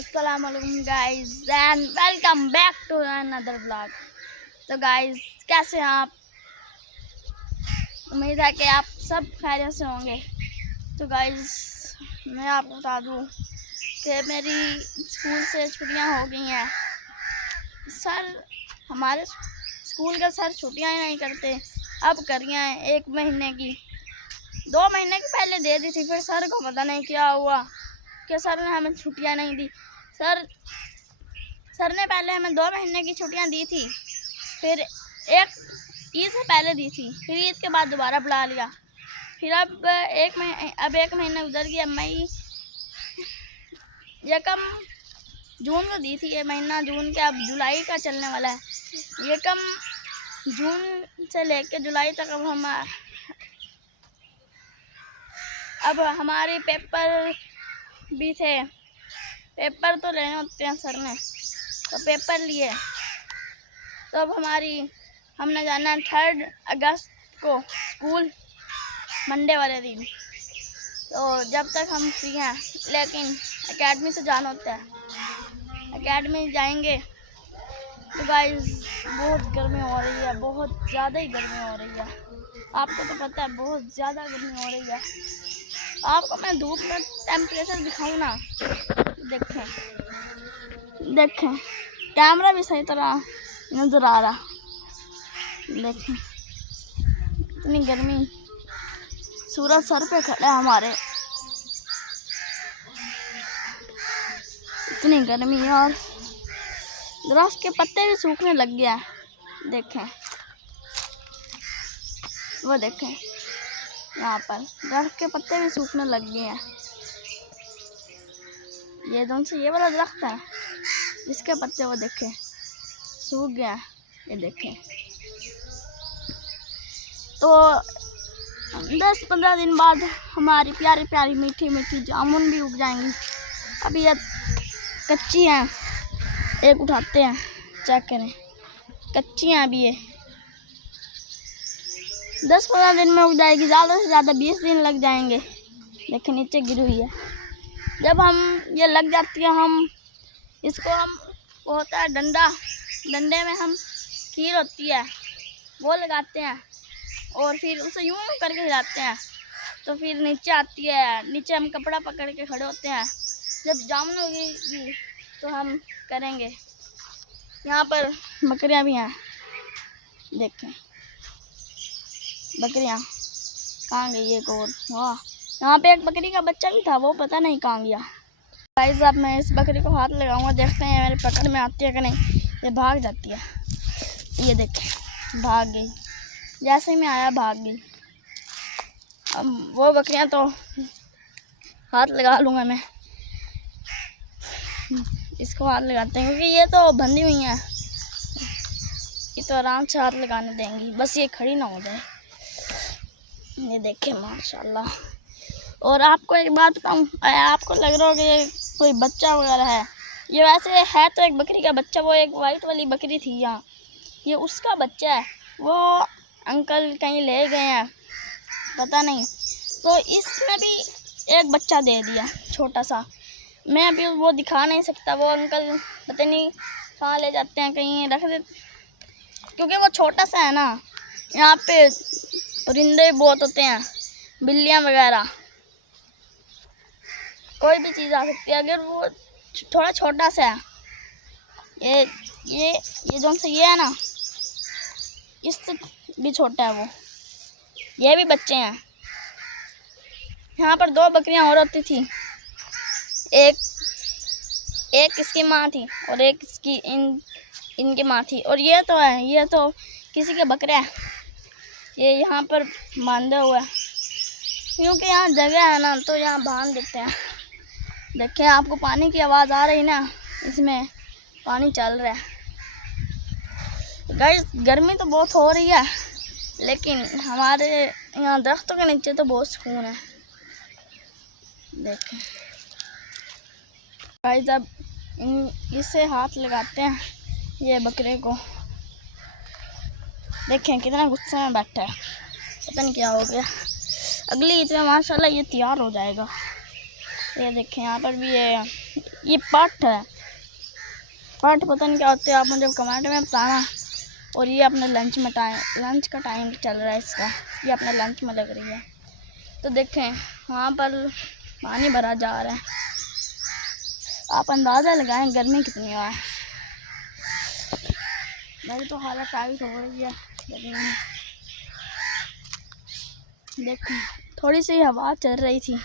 अस्सलाम वालेकुम guys and welcome back to another blog. तो गाइस कैसे हैं आप? उम्मीद है कि आप सब खैरियत से होंगे। तो गाइस मैं आपको बता दूं कि मेरी स्कूल से छुट्टियां हो गई हैं। सर हमारे स्कूल के सर छुट्टियां ही नहीं करते, अब कर रही हैं 1 महीने की। 2 महीने की पहले दे दी थी, फिर सर को पता नहीं क्या हुआ कि सर ने हमें छुट्टियां नहीं दी। सर ने पहले हमें 2 महीने की छुट्टियां दी थी, फिर एक ईद से पहले दी थी, फिर ईद के बाद दोबारा बुला लिया। फिर अब एक महीना गुजर गया। मई यकम जून को दी थी, ये महीना जून के अब जुलाई का चलने वाला है। यकम जून से लेकर जुलाई तक अब हमारे पेपर भी थे। पेपर तो लेने होते हैं सर ने, तो पेपर लिए। तो अब हमने जाना है 3 अगस्त को स्कूल, मंडे वाले दिन। तो जब तक हम फ्री हैं, लेकिन एकेडमी से जाना होता है, एकेडमी जाएंगे। तो गाइस बहुत गर्मी हो रही है, बहुत ज़्यादा ही गर्मी हो रही है। आपको तो पता है बहुत ज़्यादा गर्मी हो रही है। आपको मैं धूप में टेम्परेचर दिखाऊँ ना, देखें कैमरा भी सही तरह नज़र आ रहा। देखें इतनी गर्मी, सूरज सर पे खड़ा है हमारे, इतनी गर्मी। और दरख्त के पत्ते भी सूखने लग गया है। देखें वो देखें, यहाँ पर दरख्त के पत्ते भी सूखने लग गए हैं। ये वाला दरख्त है, इसके पत्ते वो देखें सूख गया। ये देखें, तो 10-15 दिन बाद हमारी प्यारी प्यारी मीठी मीठी जामुन भी उग जाएंगी। अभी ये कच्ची हैं, एक उठाते हैं, चेक करें, कच्ची हैं अभी ये। 10-15 दिन में उग जाएगी, ज़्यादा से ज़्यादा 20 दिन लग जाएंगे। देखें नीचे गिरी हुई है। जब ये लग जाती है, वो होता है डंडा, डंडे में हम कील होती है वो लगाते हैं और फिर उसे यूं करके हिलाते हैं, तो फिर नीचे आती है। नीचे हम कपड़ा पकड़ के खड़े होते हैं। जब जामुन होगी तो हम करेंगे। यहाँ पर बकरियाँ भी हैं, देखें बकरियाँ कहाँ गई एक और। वाह, यहाँ पे एक बकरी का बच्चा भी था, वो पता नहीं कहाँ गया। गाइस अब मैं इस बकरी को हाथ लगाऊंगा, देखते हैं मेरे पकड़ में आती है कि नहीं। ये भाग जाती है, ये देखें भाग गई, जैसे ही मैं आया भाग गई। अब वो बकरियां तो हाथ लगा लूँगा मैं, इसको हाथ लगाते हैं क्योंकि ये तो बंधी हुई हैं, ये तो आराम से हाथ लगाने देंगी, बस ये खड़ी ना हो जाए। ये देखें माशाल्लाह। और आपको एक बात बताऊँ, आपको लग रहा होगा ये कोई बच्चा वगैरह है, ये वैसे है तो एक बकरी का बच्चा। वो एक वाइट वाली बकरी थी यहाँ, ये उसका बच्चा है। वो अंकल कहीं ले गए हैं, पता नहीं, तो इसने भी एक बच्चा दे दिया छोटा सा। मैं अभी वो दिखा नहीं सकता, वो अंकल पता नहीं कहाँ ले जाते हैं, कहीं रख देते, क्योंकि वो छोटा सा है ना। यहाँ पे परिंदे बहुत होते हैं, बिल्लियाँ वगैरह, कोई भी चीज़ आ सकती है। अगर वो थोड़ा छोटा सा है, ये जो से ये है ना, इससे भी छोटा है वो, ये भी बच्चे हैं। यहाँ पर 2 बकरियां और होती थी, एक इसकी माँ थी और एक इसकी इनकी माँ थी। और ये तो किसी के बकरे हैं, ये यहाँ पर बांधे हुए हैं, क्योंकि यहाँ जगह है ना, तो यहाँ बांध देते हैं। देखें आपको पानी की आवाज़ आ रही ना, इसमें पानी चल रहा है। गाइस गर्मी तो बहुत हो रही है, लेकिन हमारे यहाँ दरख्तों के नीचे तो बहुत सुकून है। देखें गाइस अब इसे हाथ लगाते हैं, ये बकरे को। देखें कितना गुस्से में बैठा है, पता नहीं क्या हो गया। अगली ईद में माशाल्लाह ये तैयार हो जाएगा। ये देखें यहाँ पर भी ये ये पट है, पट पता नहीं क्या होते हैं, आप मुझे कमेंट में बताना। और ये अपने लंच का टाइम चल रहा है इसका, ये अपने लंच में लग रही है। तो देखें वहाँ पर पानी भरा जा रहा है, आप अंदाज़ा लगाएं गर्मी कितनी है। मेरी तो हालत टाइट हो रही है गर्मी में। देखें थोड़ी सी हवा चल रही थी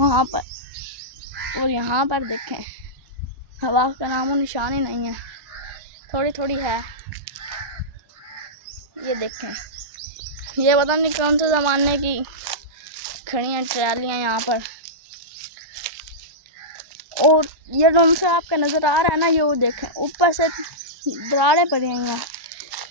वहाँ पर, और यहाँ पर देखें हवा का नामो निशान ही नहीं है, थोड़ी थोड़ी है। ये देखें, ये पता नहीं कौन से ज़माने की खड़ी हैं ट्रालियाँ यहाँ पर। और ये रूम से आपका नज़र आ रहा है ना, ये वो देखें ऊपर से दरारें पड़ी हुई हैं।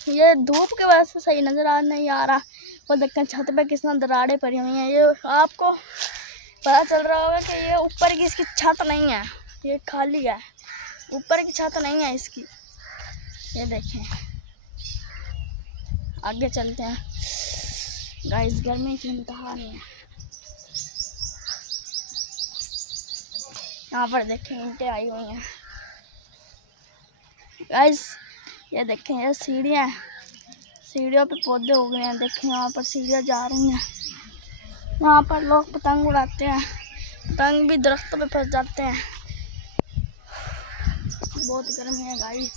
ये धूप की वजह से सही नज़र नहीं आ रहा। और देखें छत पे किस तरह दरारें पड़ी हुई हैं। ये आपको पता चल रहा होगा कि ये ऊपर की इसकी छत नहीं है, ये खाली है, ऊपर की छत नहीं है इसकी। ये देखें, आगे चलते हैं गाइस, गर्मी की इंतहा नहीं है। यहाँ पर देखें ईंटें आई हुई हैं गाइस। ये देखें ये सीढ़ियाँ, सीढ़ियों पे पौधे हो गए हैं। देखें यहाँ पर सीढ़ियाँ जा रही हैं। यहाँ पर लोग पतंग उड़ाते हैं, पतंग भी दरख्तों पे फंस जाते हैं। बहुत गर्मी है गाइस।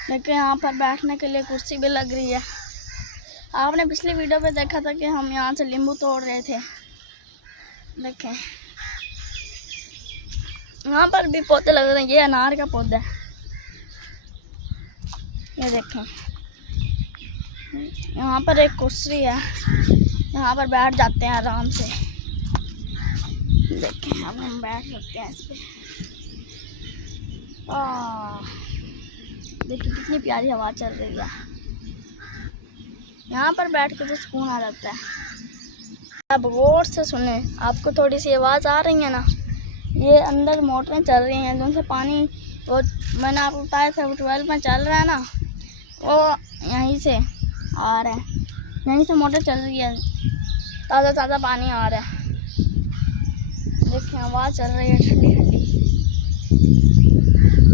लेकिन यहाँ पर बैठने के लिए कुर्सी भी लग रही है। आपने पिछली वीडियो पे देखा था कि हम यहाँ से नींबू तोड़ रहे थे। देखें यहाँ पर भी पौधे लग रहे हैं, ये अनार का पौधा है। ये देखें यहाँ पर एक कुर्सी है, यहाँ पर बैठ जाते हैं आराम से। देखें अब हम बैठ सकते हैं इस पे। देखिए कितनी प्यारी हवा चल रही है, यहाँ पर बैठ के तो सुकून आ जाता है। आप गौर से सुने, आपको थोड़ी सी आवाज़ आ रही है ना, ये अंदर मोटरें चल रही हैं जिनसे पानी, वो मैंने आपको बताया था 12 में चल रहा है ना, वो यहीं से आ रहा है, यहीं से मोटर चल रही है, ताज़ा ताज़ा पानी आ रहा है। देखिए हवा चल रही है ठंडी ठंडी।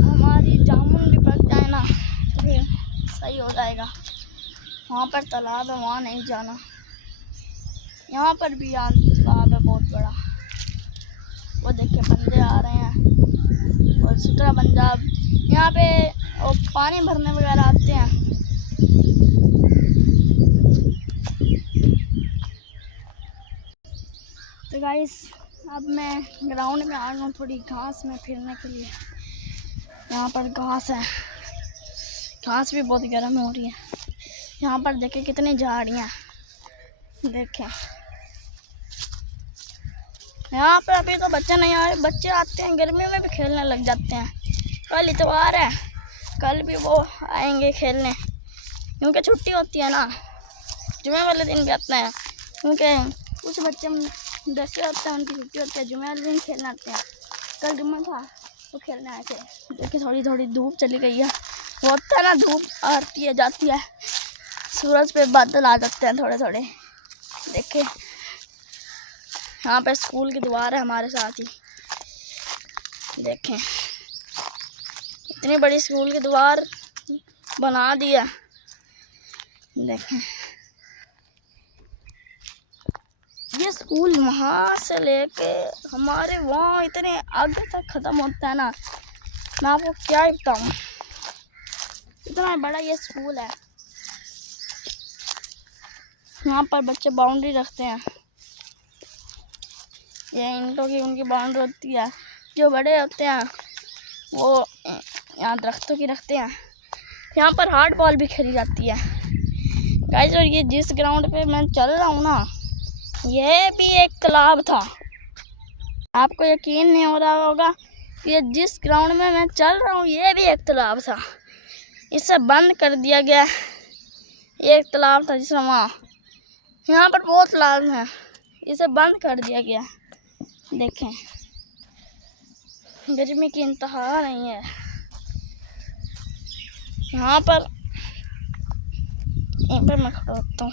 हमारी जामुन भी पक जाए ना तो फिर सही हो जाएगा। वहाँ पर तालाब है, वहाँ नहीं जाना। यहाँ पर भी तालाब है बहुत बड़ा। वो देखिए बंदे आ रहे हैं, और सुतरा पंजाब यहाँ पे वो पानी भरने वगैरह आते हैं। तो गाइस अब मैं ग्राउंड में आ गया हूँ थोड़ी घास में फिरने के लिए। यहाँ पर घास है, घास भी बहुत गर्म हो रही है। यहाँ पर देखें कितनी झाड़ियाँ, देखें यहाँ पर अभी तो बच्चे नहीं आए, बच्चे आते हैं गर्मी में भी खेलने लग जाते हैं। कल इतवार है, कल भी वो आएंगे खेलने, क्योंकि छुट्टी होती है ना, जुमे वाले दिन भी आते हैं। क्योंकि कुछ बच्चे दसवें होते हैं, उनकी छुट्टी होती है, जुमे वाले दिन खेलने आते हैं। कल जुम्मा था तो खेलने आए थे। देखिए थोड़ी थोड़ी धूप चली गई है, वो होता है ना धूप आती है जाती है, सूरज पे बादल आ जाते हैं थोड़े थोड़े। देखिए यहाँ पे स्कूल की दीवार है हमारे साथ ही। देखें इतनी बड़ी स्कूल की दीवार बना दिया। देखें ये स्कूल वहाँ से लेके हमारे वहाँ इतने आगे तक ख़त्म होता है ना, मैं आपको क्या ही बताऊँ, इतना बड़ा ये स्कूल है। यहाँ पर बच्चे बाउंड्री रखते हैं, ये ईंटों की उनकी बाउंड्री होती है। जो बड़े होते हैं वो यहाँ दरख्तों की रखते हैं। यहाँ पर हार्ड बॉल भी खेली जाती है गाइस। और ये जिस ग्राउंड पे मैं चल रहा हूँ ना, ये भी एक तालाब था। आपको यकीन नहीं हो रहा होगा कि ये जिस ग्राउंड में मैं चल रहा हूँ ये भी एक तालाब था, इसे बंद कर दिया गया। ये एक तालाब था जिसमें वहाँ, यहाँ पर बहुत तालाब हैं, इसे बंद कर दिया गया। देखें गर्मी की इंतहा नहीं है। यहाँ पर यहीं पर मैं खड़ा होता हूँ।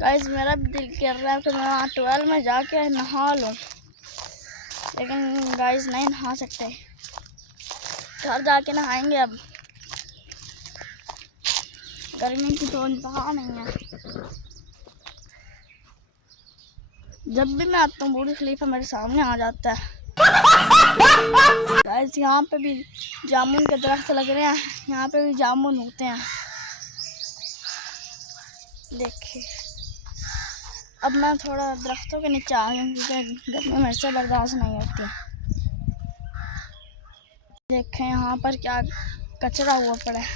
गाइस मेरा भी दिल कर रहा है कि मैं वहाँ 12 में जाके नहा लूँ, लेकिन गाइस नहीं नहा सकते, घर जाके नहाएंगे। अब गर्मी की तो इंतहा नहीं है। जब भी मैं आता हूँ बुर्ज खलीफा मेरे सामने आ जाता है। गाइस यहाँ पे भी जामुन के दरख्त लग रहे हैं, यहाँ पे भी जामुन होते हैं। देखिए अब मैं थोड़ा दरख्तों के नीचे आ गई हूँ क्योंकि गर्मी मेरे से बर्दाश्त नहीं होती। देखें यहाँ पर क्या कचरा हुआ पड़ा है।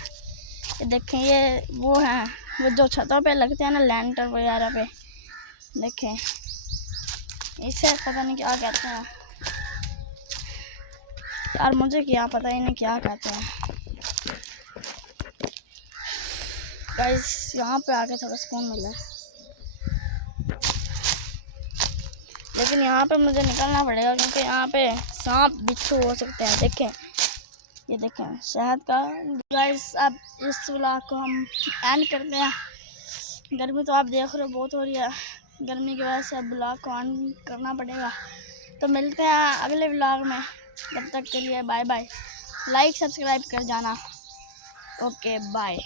ये देखें ये वो है वो जो छतों पे लगते हैं ना, लैंटर वगैरह पे। देखें इसे पता नहीं क्या कहते हैं यार, मुझे क्या पता इन्हें क्या कहते हैं। गाइस यहाँ पे आके थोड़ा सुकून मिला, लेकिन यहाँ पे मुझे निकलना पड़ेगा क्योंकि यहाँ पे सांप बिच्छू हो सकते हैं। देखें ये देखें शहद का। गाइस अब इस व्लॉग को हम एंड करते हैं। गर्मी तो आप देख रहे हो बहुत हो रही है, गर्मी की वजह से अब व्लॉग को एंड करना पड़ेगा। तो मिलते हैं अगले व्लॉग में, तब तक के लिए बाय बाय। लाइक सब्सक्राइब कर जाना। Okay bye.